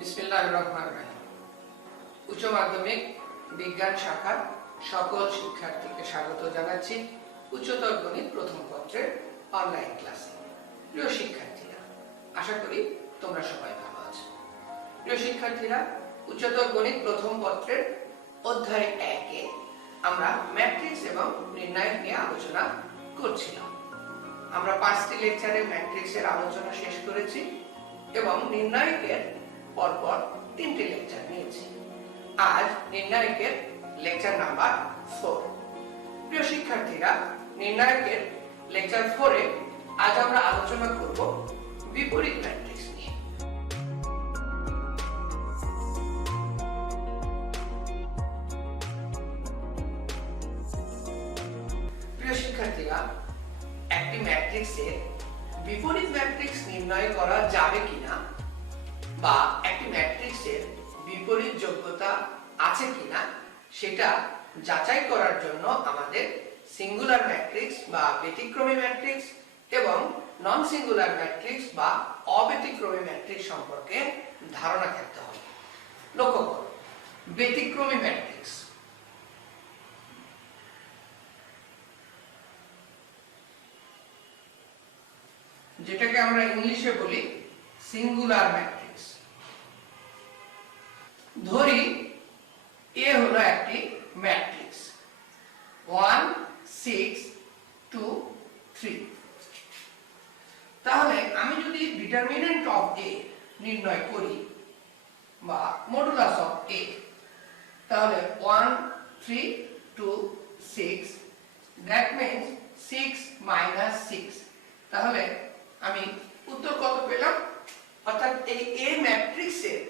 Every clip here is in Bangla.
বিসমিল্লাহির রহমানির রহিম। উচ্চ মাধ্যমিক বিজ্ঞান শাখার সকল শিক্ষার্থীকে স্বাগত জানাচ্ছি উচ্চতর গণিত প্রথম পত্রের অনলাইন ক্লাসে। প্রিয় শিক্ষার্থীরা, আশা করি তোমরা সবাই ভালো আছো। প্রিয় শিক্ষার্থীরা, উচ্চতর গণিত প্রথম পত্রের অধ্যায় 1-এ আমরা ম্যাট্রিক্স এবং নির্ণায়ক নিয়ে আলোচনা করছিলাম। আমরা 5টি লেকচারে ম্যাট্রিক্সের আলোচনা শেষ করেছি এবং নির্ণায়কের পরপর 3টি লেকচার নিয়েছি। আজ নির্ণায়কের লেকচার নাম্বার 4। প্রিয় শিক্ষার্থীরা, নির্ণায়কের লেকচার 4-এ আজ আমরা আলোচনা করব বিপরীত ম্যাট্রিক্স নিয়ে। প্রিয় শিক্ষার্থীরা, একটি ম্যাট্রিক্সের বিপরীত ম্যাট্রিক্স নির্ণয় করা যাবে কিনা বা একটি ম্যাট্রিক্সের বিপরীত যোগ্যতা আছে কিনা সেটা যাচাই করার জন্য আমাদের সিঙ্গুলার ম্যাট্রিক্স বা ব্যতিক্রমী ম্যাট্রিক্স এবং নন সিঙ্গুলার ম্যাট্রিক্স বা অব্যতিক্রমী ম্যাট্রিক্স সম্পর্কে ধারণা থাকতে হবে। লক্ষ্য করো, ব্যতিক্রমী ম্যাট্রিক্স যেটাকে আমরা ইংলিশে বলি সিঙ্গুলার ম্যাট্রিক্স। ধরি এ হলো একটি ম্যাট্রিক্স 1 6 2 3। তাহলে আমি যদি ডিটারমিনেন্ট অফ এ নির্ণয় করি বা মডুলাস অফ এ, তাহলে 1 3 2 6, দ্যাট মিন্স 6 - 6। তাহলে আমি উত্তর কত পেলাম? অর্থাৎ এই এ ম্যাট্রিক্সের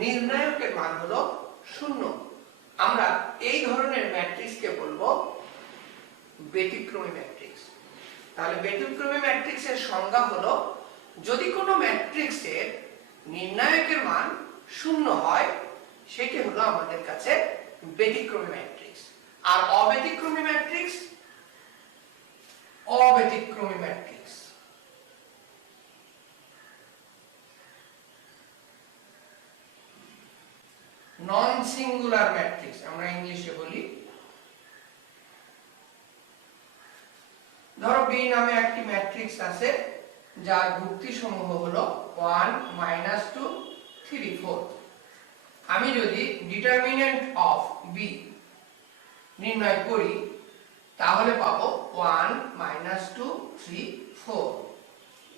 নির্ণায়কের মান হলো 0। আমরা এই ধরনের ম্যাট্রিক্সকে বলবো ব্যতিক্রমী ম্যাট্রিক্স। তাহলে ব্যতিক্রমী ম্যাট্রিক্সের সংজ্ঞা হলো, যদি কোনো ম্যাট্রিক্সের নির্ণায়কের মান 0 হয় সেটি হলো আমাদের কাছে ব্যতিক্রমী ম্যাট্রিক্স। আর অব্যতিক্রমী ম্যাট্রিক্স নন সিঙ্গুলার ম্যাট্রিক্স আমরা ইংলিশে বলি। ধরো বি নামে একটি ম্যাট্রিক্স আছে যার ভুক্তি সমূহ হলো 1 - 2 3 4। আমি যদি ডিটারমিনেন্ট অফ বি নির্ণয় করি তাহলে পাবো 1 - 2 3 4,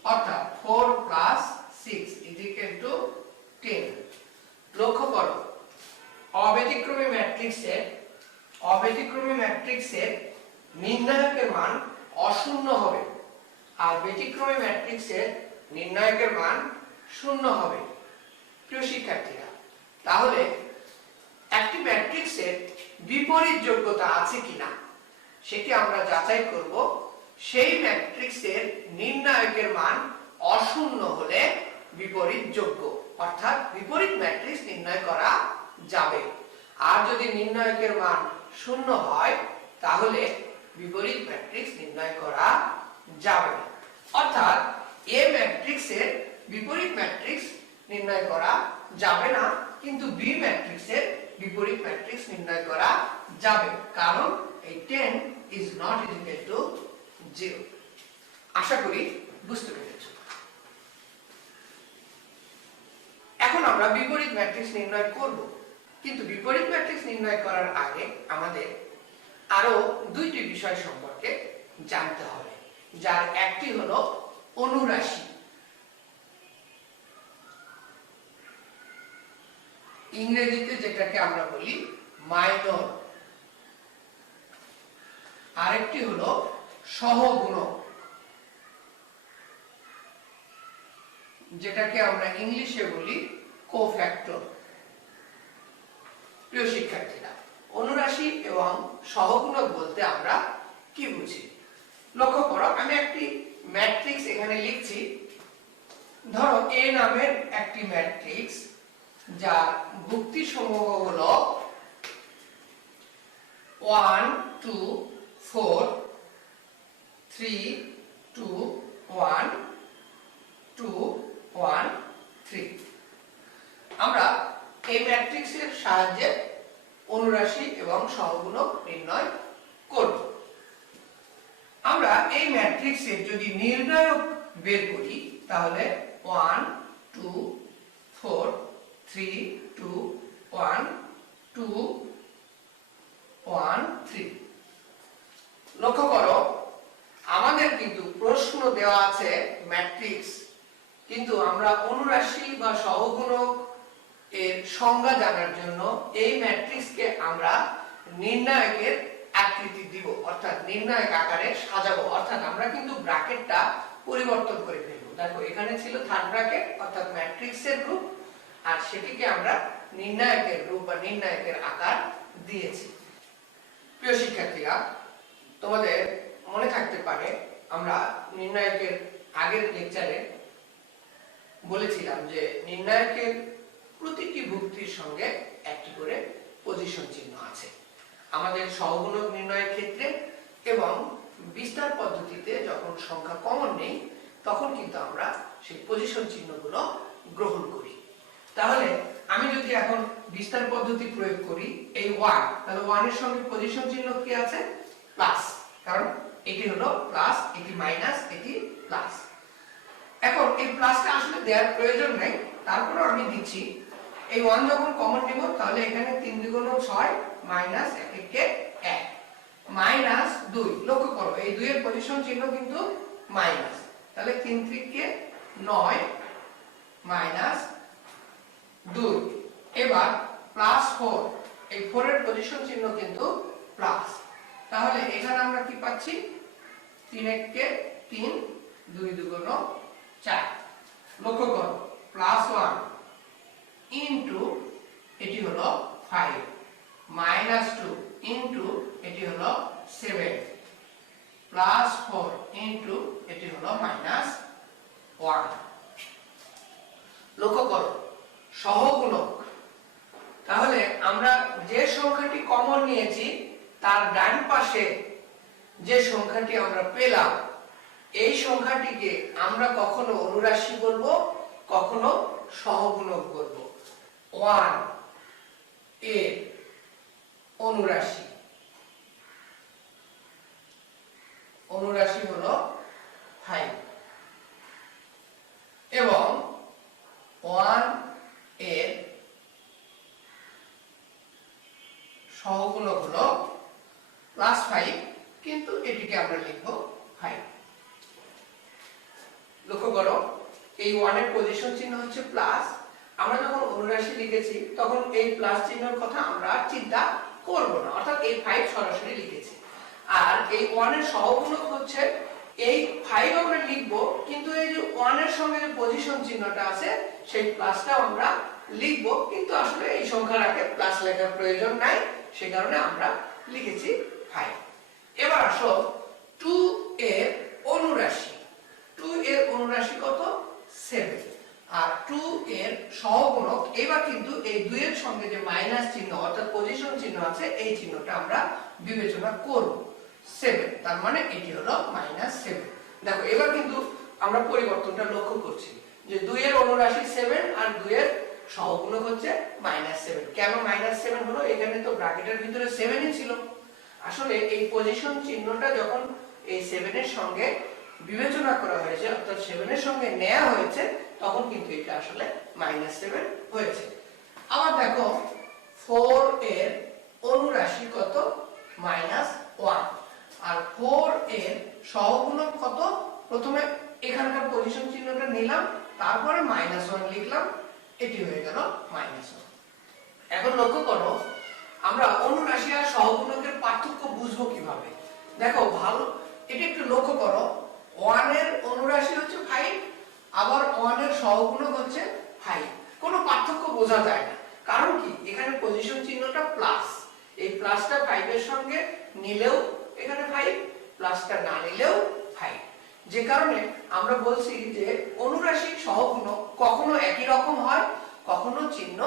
অর্থাৎ 4 + 6 = 10। লক্ষ্য করো, অব্যতিক্রমী ম্যাট্রিক্সের নির্ণায়কের মান অশূন্য হবে আর ব্যতিক্রমী ম্যাট্রিক্সের নির্ণায়কের মান 0 হবে। প্রিয় শিক্ষার্থীরা, তাহলে একটি ম্যাট্রিক্সের বিপরীত যোগ্যতা আছে কিনা সেটি আমরা যাচাই করব। সেই ম্যাট্রিক্সের নির্ণায়কের মান অশূন্য হলে বিপরীত যোগ্য, অর্থাৎ বিপরীত ম্যাট্রিক্স নির্ণয় করা যাবে। আর যদি নির্ণায়কের মান 0 হয় তাহলে বিপরীত ম্যাট্রিক্স নির্ণয় করা যাবে না। অর্থাৎ এ ম্যাট্রিক্সের বিপরীত ম্যাট্রিক্স নির্ণয় করা যাবে না, কিন্তু বি ম্যাট্রিক্সের বিপরীত ম্যাট্রিক্স নির্ণয় করা যাবে, কারণ এই 10 is not equal to 0। আশা করি বুঝতে পেরেছো। এখন আমরা বিপরীত ম্যাট্রিক্স নির্ণয় করব, কিন্তু বিপরীত ম্যাট্রিক্স নির্ণয় করার আগে আমাদের আরো 2টি বিষয় সম্পর্কে জানতে হবে, যার একটি হলো অনুরাশি। ইংরেজিতে যেটাকে আমরা বলি মাইনর। আরেকটি হলো সহগুণক, যেটাকে আমরা ইংলিশে বলি কোফ্যাক্টর। প্রিয় শিক্ষার্থীরা, অনুরাশি এবং সহগুণক বলতে আমরা কি বুঝি? লক্ষ্য করো, আমি একটি ম্যাট্রিক্স এখানে লিখছি। ধরো এ নামের একটি ম্যাট্রিক্স যার ভুক্তি সমূহ হলো 1 2 4 3 2 1 2 1 3। এই ম্যাট্রিক্সের সাহায্যে অনুরাশি এবং সহগুণক নির্ণয় করব। আমরা এই ম্যাট্রিক্সের যদি নির্ণায়ক বের করি তাহলে 1 2 4 3 2 1 2 1 3। লক্ষ্য করো আমাদের কিন্তু প্রশ্ন দেওয়া আছে ম্যাট্রিক্স, কিন্তু আমরা অনুরাশি বা সহগুণক এর সংজ্ঞা জানার জন্য এই ম্যাট্রিক্সকে আমরা নির্ণায়কের আকৃতি দিব, অর্থাৎ নির্ণায়ক আকারে সাজাবো। অর্থাৎ আমরা কিন্তু ব্র্যাকেটটা পরিবর্তন করে ফেলবো। দেখো এখানে ছিল থার্ড ব্র্যাকেট অর্থাৎ ম্যাট্রিক্সের রূপ, আর সেটিকে আমরা নির্ণায়কের রূপ বা নির্ণায়কের আকার দিয়েছি। প্রিয় শিক্ষার্থীরা, তোমাদের মনে থাকতে পারে আমরা নির্ণায়কের আগের লেকচারে বলেছিলাম যে নির্ণায়কের প্রতিটি ভুক্তির সঙ্গে একটি করে পজিশন চিহ্ন আছে। আমাদের সহগুণক নির্ণয়ের ক্ষেত্রে এবং বিস্তার পদ্ধতিতে যখন সংখ্যা কমন নেই তখন কিন্তু আমরা সেই পজিশন চিহ্নগুলো গ্রহণ করি। তাহলে আমি যদি এখন বিস্তার পদ্ধতি প্রয়োগ করি এই 1, তাহলে 1 এর সঙ্গে পজিশন চিহ্ন কি আছে? প্লাস, কারণ এটি হলো প্লাস, এটি মাইনাস, এটি প্লাস। এখন এই প্লাসটা আসলে দেওয়ার প্রয়োজন নেই, তারপরেও আমি দিচ্ছি। এই 1 যখন কমন নিব তাহলে এখানে 3 দ্বিগুণ 6 মাইনাস 1 একে 1 মাইনাস 2। লক্ষ্য করো এই 2 এর পজিশন চিহ্ন কিন্তু মাইনাস, তাহলে 3 3 9 মাইনাস 2। এবার প্লাস 4, এই 4 এর পজিশন চিহ্ন কিন্তু প্লাস, তাহলে এখানে আমরা কি পাচ্ছি? 3 1 3 2 দ্বিগুণ 4। লক্ষ্য করো প্লাস 1 ইনটু এটি হলো 5 মাইনাস 2 ইনটু এটি হলো 7 প্লাস 4 ইনটু এটি হলো মাইনাস 1। লক্ষ্য করো সহগুণক, তাহলে আমরা যে সংখ্যাটি কমন নিয়েছি তার ডান পাশে যে সংখ্যাটি আমরা পেলাম এই সংখ্যাটিকে আমরা কখনো অনুরাশি বলবো, কখনো সহগুণক বলবো। 1 এর অনুরাশি, অনুরাশি হলো 5 এবং 1 এর সহগুণক হলো প্লাস 5, কিন্তু এটিকে আমরা লিখব 5। লক্ষ্য করো এই 1 এর পজিশন চিহ্ন হচ্ছে প্লাস, আমরা যখন অনুরাশি লিখেছি তখন এই প্লাস চিহ্নের কথা আমরা চিন্তা করব না, অর্থাৎ এই 5 সরাসরি লিখেছি। আর এই 1 এর সহগুণক হচ্ছে এই 5 আমরা লিখব, কিন্তু এই যে 1 এর সঙ্গে যে পজিশন চিহ্নটা আছে সেই প্লাসটা আমরা লিখব, কিন্তু আসলে এই সংখ্যার আগে প্লাস লেখার প্রয়োজন নাই, সে কারণে আমরা লিখেছি 5। এবার আসো 2 এর অনুরাশি। 2 এর অনুরাশি কত? 7। আর 2 এর সহগুণক, এবার কিন্তু এই 2 এর সঙ্গে যে মাইনাস চিহ্ন অর্থাৎ পজিশন চিহ্ন আছে এই চিহ্নটা আমরা বিবেচনা করব। 7, তার মানে এটি হলো -7। দেখো এবার কিন্তু আমরা পরিবর্তনটা লক্ষ্য করছি যে 2 এর অনুরাশি 7 আর 2 এর সহগুণক হচ্ছে -7। কেন -7 হলো? এখানে তো ব্র্যাকেটের ভিতরে 7ই ছিল। আসলে এই পজিশন চিহ্নটা যখন এই 7 এর সঙ্গে বিবেচনা করা হয়েছে অর্থাৎ 7 এর সঙ্গে নেওয়া হয়েছে তখন কিন্তু এটা আসলে -7 হয়েছে। আবার দেখো 4 এর অনুরাশি কত? -1। আর 4 এর সহগুণক কত? প্রথমে এখানকার পজিশন চিহ্নটা নিলাম, তারপরে -1 লিখলাম, এটি হয়ে গেল -1। এখন লক্ষ্য করো আমরা অনুরাশি আর সহগুণকের পার্থক্য বুঝবো কিভাবে? দেখো ভালো এটা একটু লক্ষ্য করো, 1 এর অনুরাশি হচ্ছে 5, আবার 1 এর সহগুণক হচ্ছে 5। কোনো পার্থক্য বোঝা যায় না, কারণ কি? এখানে পজিশন চিহ্নটা প্লাস, এই প্লাসটা 5 এর সঙ্গে নিলেও এখানে 5, প্লাসটা না নিলেও 5। যে কারণে আমরা বলছি যে অনুরাশি সহগুণক কখনো একই রকম হয়, কখনো চিহ্ন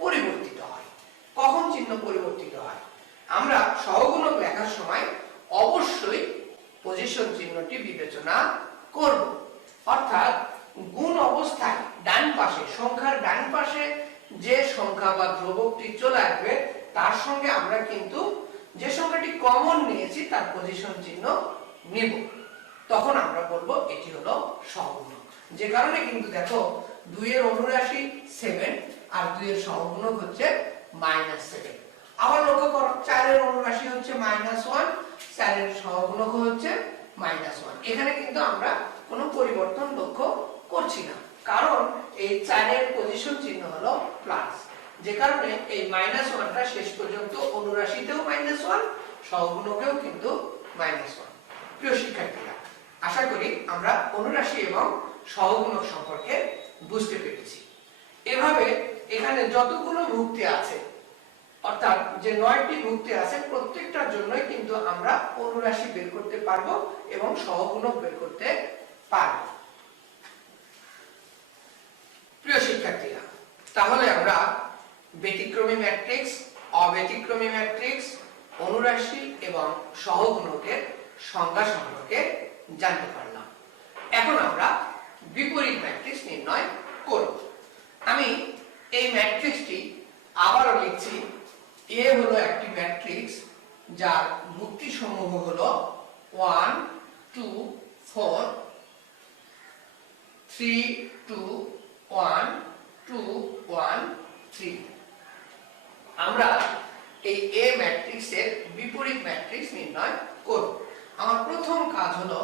পরিবর্তিত হয়। কখন চিহ্ন পরিবর্তিত হয়? আমরা সহগুণক লেখার সময় অবশ্যই পজিশন চিহ্নটি বিবেচনা করব, অর্থাৎ গুণ অবস্থায় ডান পাশে সংখ্যার ডান পাশে যে সংখ্যা বা ধ্রুবকটি চলে আসবে তার সঙ্গে আমরা কিন্তু যে সংখ্যাটি কমন নিয়েছি তার পজিশন চিহ্ন নিব, তখন আমরা বলবো এটি হলো সহগুণক। যে কারণে কিন্তু দেখো 2 এর অনুরাশি 7 আর 2 এর সহগুণক হচ্ছে -7। আবার লক্ষ্য করো 4 এর অনুরাশি হচ্ছে -1, 4 এর সহগুণক হচ্ছে -1। এখানে কিন্তু আমরা কোনো পরিবর্তন লক্ষ্য করছি না, কারণ এই 4 এর পজিশন চিহ্ন হলো প্লাস, যে কারণে এই -1টা শেষ পর্যন্ত অনুরাশিতেও -1, সহগুণকেও কিন্তু -1। প্রিয় শিক্ষার্থীরা, আশা করি আমরা অনুরাশি এবং সহগুণক সম্পর্কে বুঝতে পেরেছি। এভাবে এখানে যতগুলো ভুক্তি আছে, অর্থাৎ যে 9টি ভুক্তি আছে, প্রত্যেকটার জন্যই কিন্তু আমরা অনুরাশি বের করতে পারবো এবং সহগুণক বের করতে পারবো। প্রিয় শিক্ষার্থীরা, তাহলে আমরা ব্যতিক্রমী ম্যাট্রিক্স, অব্যতিক্রমী ম্যাট্রিক্স, অনুরাশি এবং সহগুণকের সংজ্ঞা সম্পর্কে জানতে পারলাম। এখন আমরা বিপরীত ম্যাট্রিক্স নির্ণয় করব। আমি এই ম্যাট্রিক্সটি আবারও লিখছি। এ হলো একটি ম্যাট্রিক্স যার ভুক্তি সমূহ হলো 1 2 4 3 2 1 2 1 3। আমরা এই এ ম্যাট্রিক্সের বিপরীত ম্যাট্রিক্স নির্ণয় করব। আমার প্রথম কাজ হলো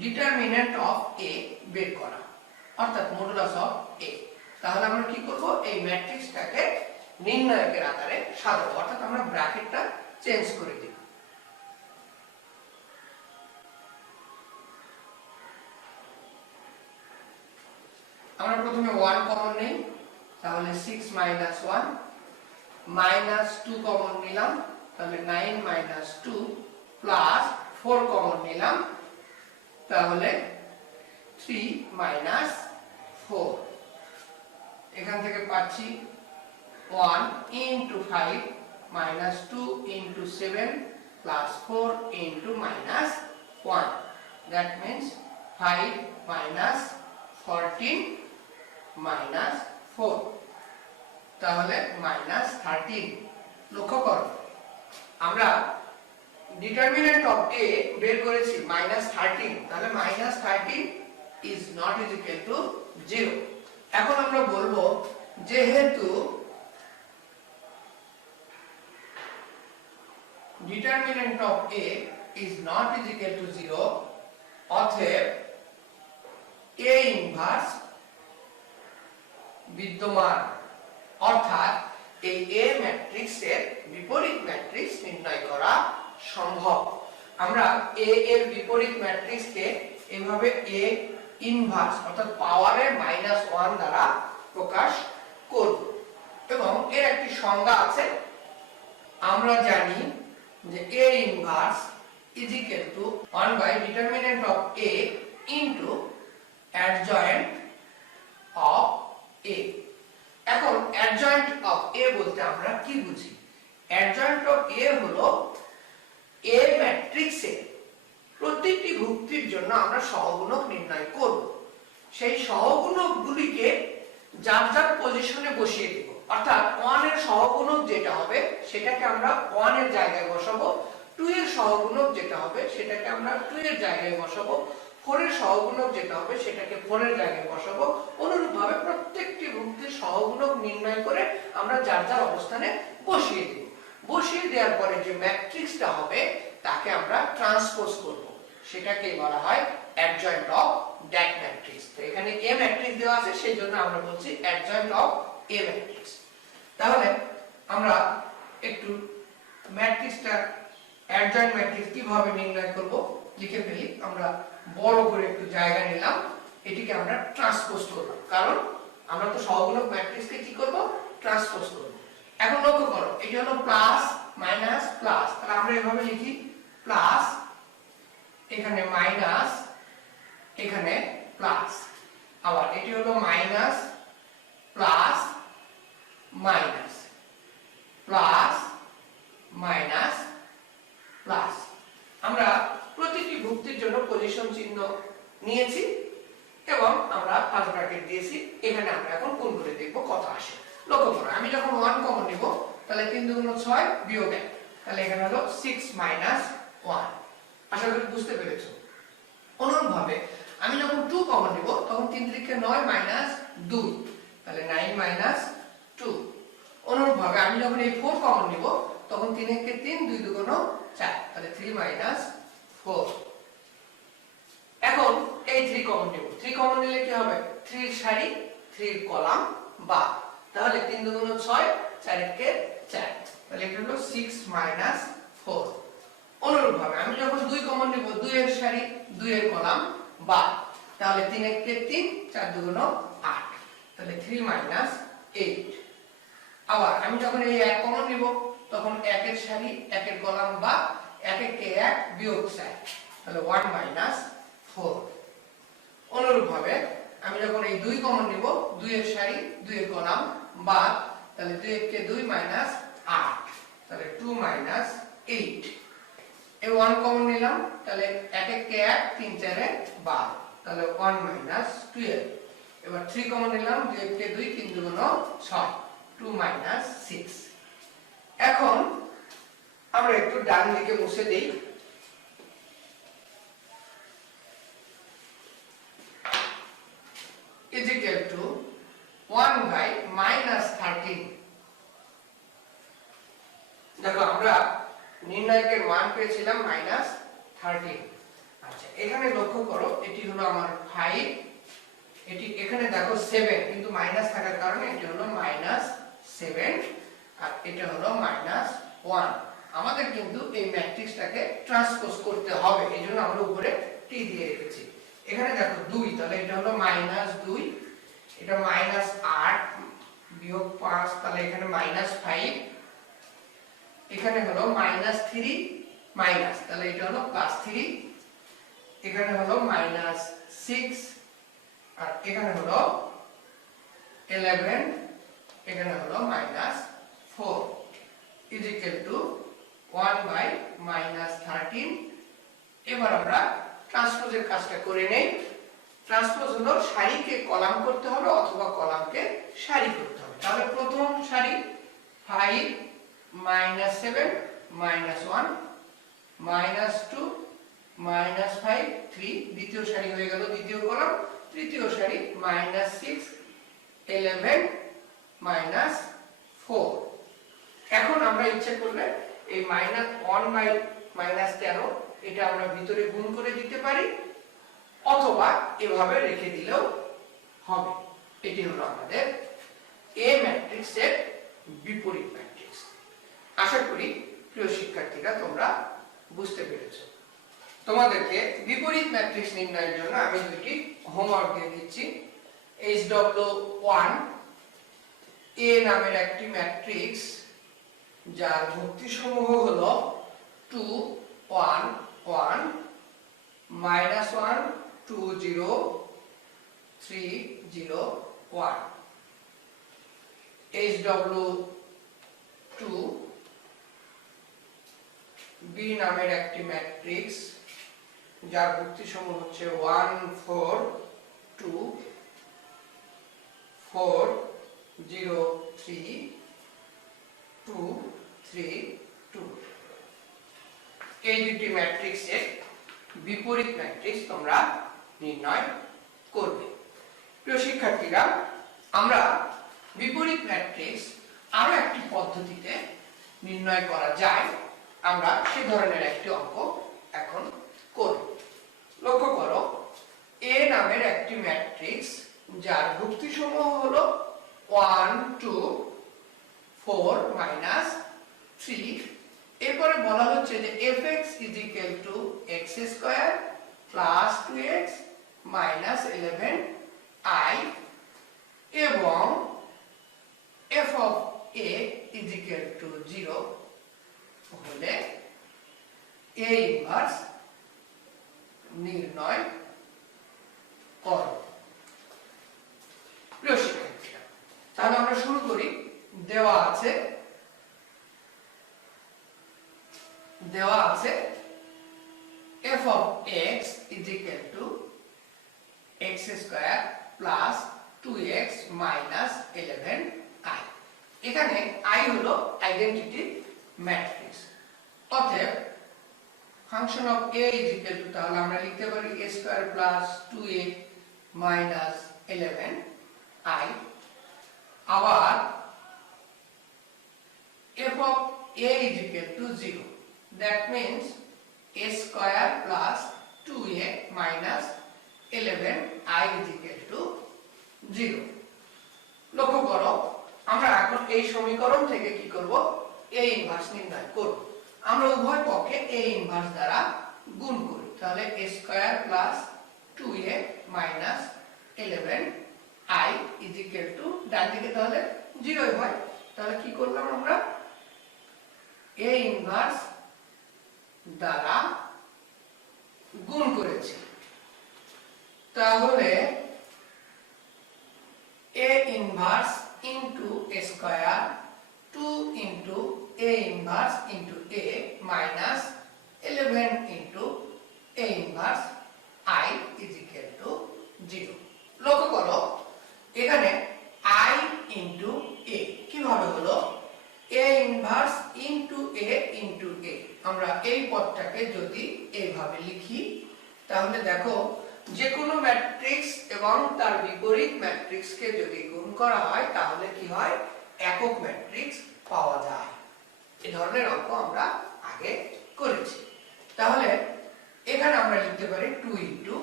ডিটারমিনেন্ট অফ এ বের করা, অর্থাৎ মডুলাস অফ এ। তাহলে আমরা কি করব, এই ম্যাট্রিক্সটাকে নির্ণায়কের আকারে সাজাবো, অর্থাৎ আমরা ব্র্যাকেটটা চেঞ্জ করে দিব। আমরা প্রথমে 1 কমন নেই, তাহলে 6 - 1, -2 কমন নিলাম, তাহলে 9 - 2, প্লাস 4 কমন নিলাম, তাহলে 3 - 4। এখান থেকে পাচ্ছি 1 * 5 -2 * 7 plus 4 * -1, that means 5 - 14 - 4, তাহলে -13। লক্ষ্য করো, আমরা ডিটারমিনেন্ট অফ a বের করেছি -13, তাহলে -13 is not equal to 0। এখন আমরা বলবো যেহেতু determinant of a is not equal to 0, অতএব a ইনভার্স বিদ্যমান, অর্থাৎ এই এ ম্যাট্রিক্সের বিপরীত ম্যাট্রিক্স নির্ণয় করা সম্ভব। আমরা এ এর বিপরীত ম্যাট্রিক্সকে এভাবে এ ইনভার্স অর্থাৎ পাওয়ারের -1 দ্বারা প্রকাশ করব, এবং এর একটি সংজ্ঞা আছে। আমরা জানি যে a inverse is equal to 1 by determinant of a into adjoint of a। এখন adjoint of a বলতে আমরা কি বুঝি? adjoint of a হলো a ম্যাট্রিক্সে প্রতিটি ভুক্তির জন্য আমরা সহগুণক নির্ণয় করব। সেই সহগুণকগুলিকে যার যার পজিশনে বসিয়ে দেব, অর্থাৎ 1 এর সহগুণক যেটা হবে সেটাকে আমরা 1 এর জায়গায় বসাবো, 2 এর সহগুণক যেটা হবে সেটাকে আমরা 2 এর জায়গায় বসাবো, 4 এর সহগুণক যেটা হবে সেটাকে 4 এর জায়গায় বসাবো। অনুরূপভাবে প্রত্যেকটি ভুক্তির সহগুণক নির্ণয় করে আমরা যার যার অবস্থানে বসিয়ে দেব। বসিয়ে দেওয়ার পরে যে ম্যাট্রিক্সটা হবে তাকে আমরা ট্রান্সপোজ করব, সেটাকে বলা হয় অ্যাডজয়েন্ট অফ দ্যাট ম্যাট্রিক্স। তো এখানে এ ম্যাট্রিক্স দেওয়া আছে, সেই জন্য আমরা বলছি অ্যাডজয়েন্ট অফ এ ম্যাট্রিক্স। তাহলে আমরা একটু ম্যাট্রিক্সটা অ্যাডজয়েন্ট ম্যাট্রিক্স কিভাবে নির্ণয় করব লিখে ফেলি। আমরা বড় করে একটু জায়গা নিলাম, এটিকে আমরা ট্রান্সপোজ করব, কারণ আমরা তো সহগুণক ম্যাট্রিক্সকে কি করব, ট্রান্সপোজ করব। এখন লক্ষ্য করো, এটি হলো প্লাস মাইনাস প্লাস, তাহলে আমরা এভাবে লিখি প্লাস, এখানে মাইনাস, এখানে প্লাস। আবার এটি হলো minus plus minus plus minus plus. আমরা প্রতিটি ভুক্তির জন্য পজিশন চিহ্ন নিয়েছি এবং আমরা ফার্স্ট ব্র্যাকেট দিয়েছি। এখানে আমরা এখন কোণ করে দেখব কত আসে। লক্ষ্য করো, আমি যখন 1 কমন নিব তাহলে 3 2 গুণ 6 বিয়োগ 1, তাহলে এখানে হলো 6 মাইনাস 1। আশা করি বুঝতে পেরেছো। অনুরূপভাবে আমি যখন 2 কমন নিব তখন 3 3 9 মাইনাস 2, তাহলে 9 মাইনাস 2। অনুরূপভাবে আমি যখন এই 4 কমন নিব তখন 3 1 3 2 2 গুণ 4, তাহলে 3 মাইনাস 4। এখন এই 3 কমন নিব, 3 কমন নিলে কি হবে? 3 এর সারি 3 এর কলাম বা, তাহলে 3 2 গুণ 6 4 1 4, তাহলে এটা হলো 6 মাইনাস 4। অনুরূপভাবে আমি যখন 2 কমন নিব 2 এর সারি 2 এর কলাম বা, তাহলে 3 1 3 4 2 গুণ 8, তাহলে 3 মাইনাস 8। আবার আমি যখন এই 1 কমন নিব তখন 1 এর সারি 1 এর কলাম বা 1 1 1 বিয়োগ 4, তাহলে 1 মাইনাস 4। অনুরূপভাবে আমি যখন এই 2 কমন নিব 2 এর সারি 2 এর কলাম বা, তাহলে 2 1 2 মাইনাস 8, তাহলে 2 মাইনাস 8। এই 1 কমন নিলাম, তাহলে 1 1 1 3 4 12, তাহলে 1 মাইনাস 12। এবার 3 কমন নিলাম 2 1 2 3 2 গুণ 6, 2 মাইনাস 6। এখন আমরা একটু ডান দিকে মুছে দেই। is equal to 1 by minus 13। দেখো আমরা নির্ণায়কের মান পেয়েছিলাম মাইনাস 13। আচ্ছা, এখানে লক্ষ্য করো এটি হলো আমার 5, এটি এখানে দেখো 7, কিন্তু মাইনাস থাকার কারণে এটি হলো মাইনাস 7 আর এটা হলো মাইনাস 1। আমাদের কিন্তু এই ম্যাট্রিক্সটাকে ট্রান্সপোজ করতে হবে, এইজন্য আমরা উপরে টি দিয়ে রেখেছি। এখানে দেখো 2, তাহলে এটা হলো মাইনাস 2, এটা মাইনাস 8 বিয়োগ 5, তাহলে এখানে মাইনাস 5, এখানে হলো মাইনাস 3 মাইনাস, তাহলে এটা হলো প্লাস 3, এখানে হলো মাইনাস 6 আর এখানে হলো 11, এখানে হলো minus 4 is equal to 1 by minus 13। এবার আমরা ট্রান্সপোজের কাজটা করে নেই। ট্রান্সপোজ হলো সারিকে কলাম করতে হবে অথবা কলামকে সারি করতে হবে। তাহলে প্রথম সারি 5 minus 7 minus 1 minus 2 minus 5 3, দ্বিতীয় সারি হয়ে গেল দ্বিতীয় কলাম, তৃতীয় সারি minus 6 11 minus 4। এখন আমরা ইচ্ছে করলে এই মাইনাস 1 বাই মাইনাস 13 এটা আমরা ভিতরে গুণ করে দিতে পারি অথবা এভাবে রেখে দিলেও হবে। এটি হলো আমাদের এ ম্যাট্রিক্সের বিপরীত ম্যাট্রিক্স। আশা করি প্রিয় শিক্ষার্থীরা তোমরা বুঝতে পেরেছো। তোমাদেরকে বিপরীত ম্যাট্রিক্স নির্ণয়ের জন্য আমি দুটি হোমওয়ার্ক দিয়ে দিচ্ছি। HW1 এ নামের একটি ম্যাট্রিক্স যার ভুক্তিসমূহ হলো 2 1 1 -1 2 0 3 0 1। HW2 বি নামের একটি ম্যাট্রিক্স যার ভুক্তিসমূহ হচ্ছে 1 4 2 4 0 3 2 3 2। এই দুটি ম্যাট্রিক্সের বিপরীত ম্যাট্রিক্স তোমরা নির্ণয় করবে। প্রিয় শিক্ষার্থীরা, আমরা বিপরীত ম্যাট্রিক্স আরো একটি পদ্ধতিতে নির্ণয় করা যায়, আমরা সে ধরনের একটি অঙ্ক এখন করব। লক্ষ্য করো, এ নামের একটি ম্যাট্রিক্স যার ভুক্তিসমূহ হলো 1 2 4 -3। এরপরে বলা হচ্ছে যে fx = x² + 2x - 11i এবং f of a = 0 হলে a ইনভার্স নির্ণয় করো। প্রিয় শিক্ষার্থীরা, তাহলে আমরা শুরু করি। দেওয়া আছে f of x = x² + 2x - 11i। এখানে I হলো আইডেন্টিটি ম্যাট্রিক্স। অতএব function of A is equal to, তাহলে আমরা লিখতে পারি a square plus 2a minus 11i, আবার f of a is equal to 0, that means a square plus 2a minus 11i is equal to 0। লক্ষ্য করো, আমরা এখন এই সমীকরণ থেকে কি করব, a ইনভার্স নির্ণয় করব। আমরা উভয় পক্ষে a ইনভার্স দ্বারা গুণ করি, তাহলে a square plus 2a minus 11i is equal to, ডান দিকে তাহলে 0 হয়, তাহলে কি করলাম আমরা a ইনভার্স দ্বারা গুণ করেছি। তাহলে a inverse into a square 2 into a inverse into a minus 11 into a inverse I is equal to 0। লক্ষ্য করো এখানে I into a কিভাবে হলো, a inverse into a into a, আমরা এই পদটাকে যদি এইভাবে লিখি তাহলে দেখো যে কোনো ম্যাট্রিক্স এবং তার বিপরীত ম্যাট্রিক্সকে যদি গুণ করা হয় তাহলে কি হয়, একক ম্যাট্রিক্স পাওয়া যায়। এই ধরনের অঙ্ক আমরা আগে করেছি। তাহলে এখানে আমরা লিখতে পারি 2 into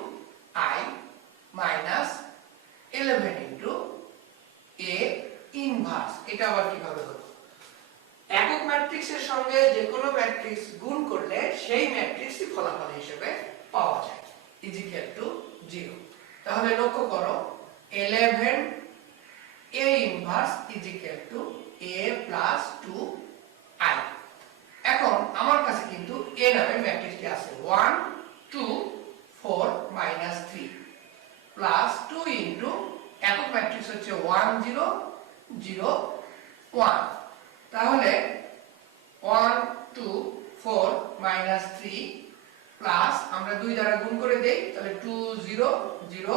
I minus 11 into a inverse. এটা আবার কিভাবে হলো, একক ম্যাট্রিক্সের সঙ্গে যে কোনো ম্যাট্রিক্স গুণ করলে সেই ম্যাট্রিক্সই ফলাফল হিসেবে পাওয়া যায় is equal to 0। তাহলে লক্ষ্য করো 11 a inverse is equal to a plus 2i। এখন আমার কাছে কিন্তু a নামের ম্যাট্রিক্সটি আছে 1 2 4 minus 3 plus 2 into একক ম্যাট্রিক্স হচ্ছে 1 0 0 1, তাহলে 1 2 4 minus 3 প্লাস আমরা 2 দ্বারা গুণ করে দেই, তাহলে 2 0 0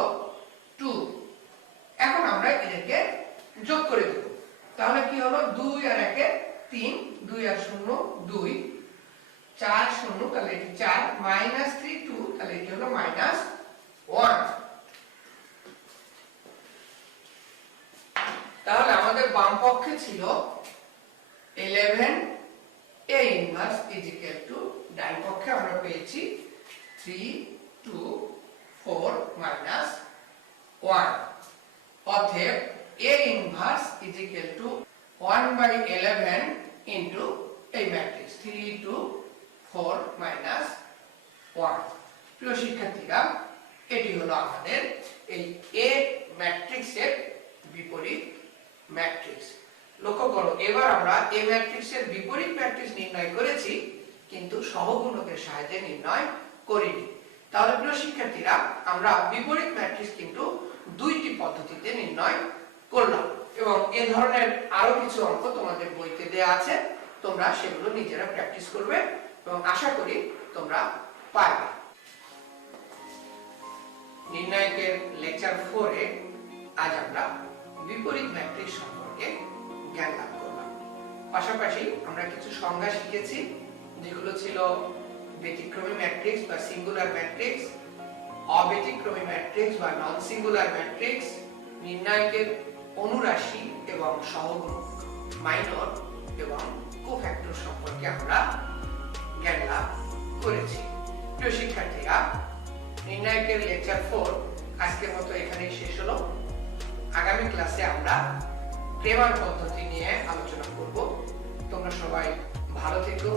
2। এখন আমরা এদেরকে যোগ করে দেব, তাহলে কি হলো 2 আর 1 এ 3, 2 আর 0 2, 4 0, তাহলে এটি 4 মাইনাস 3 2, তাহলে এটি হলো মাইনাস 1। তাহলে আমাদের বাম পক্ষে ছিল 11 a inverse is equal to, ডান পক্ষে আমরা পেয়েছি 3 2 4 minus 1। অতএব a inverse is equal to 1/11 into এই ম্যাট্রিক্স 3 2 4 minus 1। প্রিয় শিক্ষার্থীরা, এটি হলো আমাদের এই a ম্যাট্রিক্সের বিপরীত ম্যাট্রিক্স। লক্ষ্য করো এবার আমরা a ম্যাট্রিক্সের বিপরীত ম্যাট্রিক্স নির্ণয় করেছি, কিন্তু সহগুণকের সাহায্যে নির্ণয় করিনি। তাহলে প্রিয় শিক্ষার্থীরা, আমরা বিপরীত ম্যাট্রিক্স কিন্তু দুইটি পদ্ধতিতে নির্ণয় করলাম এবং এই ধরনের আরো কিছু অঙ্ক তোমাদের বইতে দেয়া আছে, তোমরা সেগুলো নিজেরা প্র্যাকটিস করবে এবং আশা করি তোমরা পারবে। নির্ণায়কের লেকচার 4 এ আজ আমরা বিপরীত ম্যাট্রিক্স সম্পর্কে জ্ঞান লাভ করলাম। পাশাপাশি আমরা কিছু সংজ্ঞা শিখেছি, যেগুলো ছিল ব্যতিক্রমী ম্যাট্রিক্স বা সিঙ্গুলার ম্যাট্রিক্স, অব্যতিক্রমী ম্যাট্রিক্স বা নন সিঙ্গুলার ম্যাট্রিক্স, নির্ণায়কের অনুরাশি এবং সহগুণক, মাইনর এবং কোফ্যাক্টর সম্পর্কে আমরা জ্ঞান লাভ করেছি। প্রিয় শিক্ষার্থীরা, নির্ণায়কের লেকচার 4 আজকের মতো এখানেই শেষ হলো। আগামী ক্লাসে আমরা ক্রেমার পদ্ধতি নিয়ে আলোচনা করব। তোমরা সবাই ভালো থেকো,